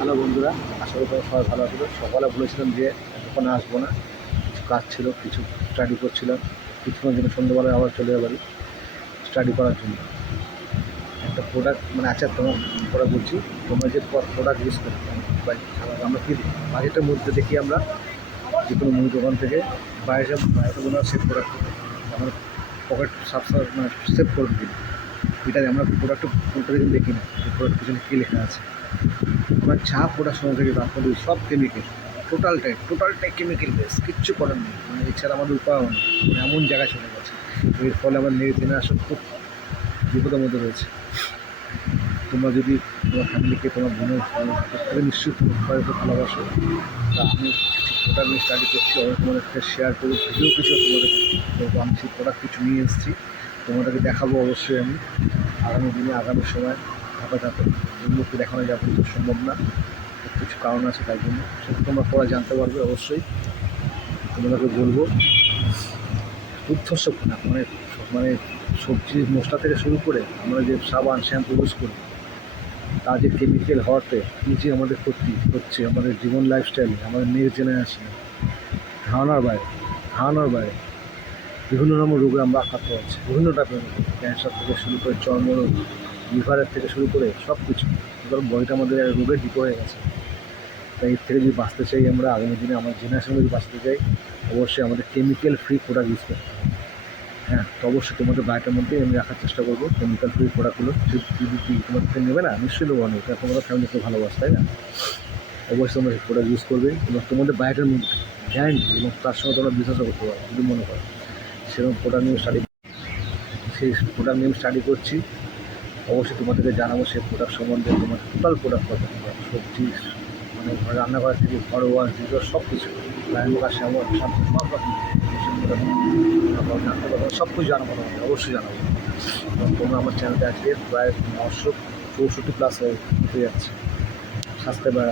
Hello বন্ধুরা, আশা করি তোমরা সবাই ভালো আছো। সকালে বলেছিলাম যে ওখানে আসবো না, কিছু কাজ ছিল, কিছু স্টাডি করছিলাম। কিছুক্ষণের জন্য সন্ধ্যাবেলায় আবার চলে যাবো স্টাডি করার জন্য। একটা প্রোডাক্ট আছে, তোমার প্রোডাক্ট বলছি, তোমরা যে প্রোডাক্ট ইউজ করতে আমরা কি বাজেটের মধ্যে দেখি আমরা যে কোনো মুদি দোকান থেকে বাইরে মনে হয় সেভ প্রোডাক্ট আমার পকেট সেভ করে দিই। এটাই আমরা প্রোডাক্টটা কোনটা কিন্তু দেখি না যে প্রোডাক্ট পিছনে কী লেখা আছে। আমার চা প্রোডাক্ট সময় থেকে তারপরে সব কেমিক্যাল, টোটালটাই কেমিক্যাল বেস, কিচ্ছু করার নেই। এছাড়া আমাদের উপায় নেই, এমন জায়গায় চলে গেছে। এর ফলে আমার নেক্সট জেনারেশন খুব বিপদের মধ্যে রয়েছে। তোমরা যদি তোমার ফ্যামিলিকে, তোমার বোনের প্রত্যেকে নিশ্চয়ই তোমার সবাইকে ভালোবাসো। তা আমি কিছু প্রোডাক্ট নিয়ে স্টাডি করছি, অনেক তোমাদের সাথে শেয়ার করি, ভিডিও কিছু তোমাদের করবো। আমি সেই প্রোডাক্ট কিছু নিয়ে এসেছি, তোমাদেরকে দেখাবো অবশ্যই। আমি আগামী দিনে, আগামী সময় ধাপে এই মুহূর্তে দেখানো যাবে তো সম্ভব না, কিছু কারণ আছে, তাই জন্য সেটা তোমরা পরে জানতে পারবে অবশ্যই। তোমাদেরকে বলবো উচ্ছ্বসক না, মানে সবজি মশলা থেকে শুরু করে আমরা যে সাবান শ্যাম্পু ইউজ করি, তার যে কেমিক্যাল হওয়াতে কী যে আমাদের ক্ষতি হচ্ছে আমাদের জীবন লাইফস্টাইলে, আমাদের নেক্সট জেনারেশনে ধারণার বাইরে বিভিন্ন রকম রোগে আমরা আক্রান্ত হচ্ছি। বিভিন্ন টাইপের ক্যান্সার থেকে শুরু করে চর্মরোগ, লিভারের থেকে শুরু করে সব কিছু, কারণ বডিটা আমাদের রোগে ডিপ হয়ে গেছে। তাই এর থেকে যদি বাঁচতে চাই আমরা, আগামী দিনে আমার জেনারেশন যদি বাঁচতে চাই, অবশ্যই আমাদের কেমিক্যাল ফ্রি প্রোডাক্ট ইউজ করতে হবে। হ্যাঁ, তো অবশ্যই তোমাদের বাড়িটার মধ্যেই আমি রাখার চেষ্টা করবো কেমিক্যাল ফ্রি প্রোডাক্টগুলো। যদি তোমার থেকে নেবে না, নিশ্চয়ই নেবো আমি, এটা তোমরা ফ্যামিলিকে ভালোবাসো, তাই না? অবশ্যই তোমরা সেই প্রোডাক্ট ইউজ করবে এবং তোমাদের বাড়িটার মধ্যে গ্যারান্টি, এবং তার সঙ্গে তোমরা বিশ্বাসও করতে পারো যদি মনে করো। সেরকম প্রোডাক্ট নিয়ে স্টাডি করছি। অবশ্যই তোমাদেরকে জানাবো সেই প্রোডাক্ট সম্বন্ধে। তোমার টোটাল প্রোডাক্ট কত, সবজি, রান্নাঘর থেকে ঘরোয়া জিনিস সব কিছু, রান্নাঘর শ্যামল সব রকম জানতে পারবো, সব কিছু জানাবো তোমাকে, অবশ্যই জানাবো। তোমরা আমার চ্যানেলটা আজকে প্রায় 964+ হতে যাচ্ছে সাবস্ক্রাইবার,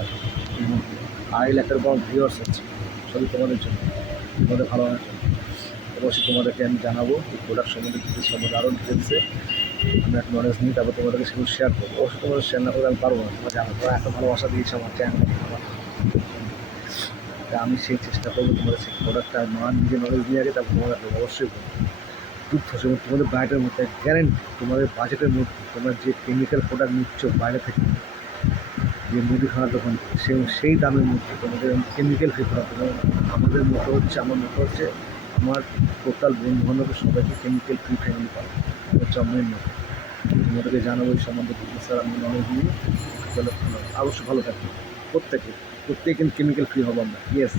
2.5 লাখের বড় ভিউয়ার্স আছে। সবই তোমাদের জন্য, তোমাদের ভালো হয়। অবশ্যই তোমাদেরকে আমি জানাবো এই প্রোডাক্ট সম্বন্ধে, কিছু সম্বন্ধে আরও ডিটেলসে আমি একটা নলেজ নিই, তারপর তোমাদেরকে সেগুলো শেয়ার করবো। অবশ্যই তোমাদের শেয়ার না করলে আমি পারবো না, তোমরা জানো, তোমরা এত ভালোবাসা দিয়েছো আমার চ্যানেল। তা আমি সেই চেষ্টা করবো তোমাদের সেই প্রোডাক্টটা নিজে নলেজ নিয়ে আগে, তারপর তোমাদের অবশ্যই করবো দুধ। তোমাদের বাজেটের মধ্যে গ্যারেন্টি, তোমাদের বাজেটের মধ্যে তোমরা যে কেমিক্যাল প্রোডাক্ট নিচ্ছ বাইরে থেকে, যে মুদিখানা দোকান, সেই দামের মধ্যে তোমাদের কেমিক্যাল ফ্রি প্রোডাক্ট। আমাদের মতো হচ্ছে, আমার টোটাল বন্ধুবান্ধবের সবাইকে কেমিক্যাল ফ্রি ফ্যামিলি পাবে, হচ্ছে আমার মতো। তোমাদেরকে জানাবো এই সম্বন্ধে বিজনেস, আমি নলেজ নিয়ে অবশ্যই ভালো থাকবে। প্রত্যেকে কিন্তু কেমিক্যাল ফ্রি হবো আমরা, ইয়েস।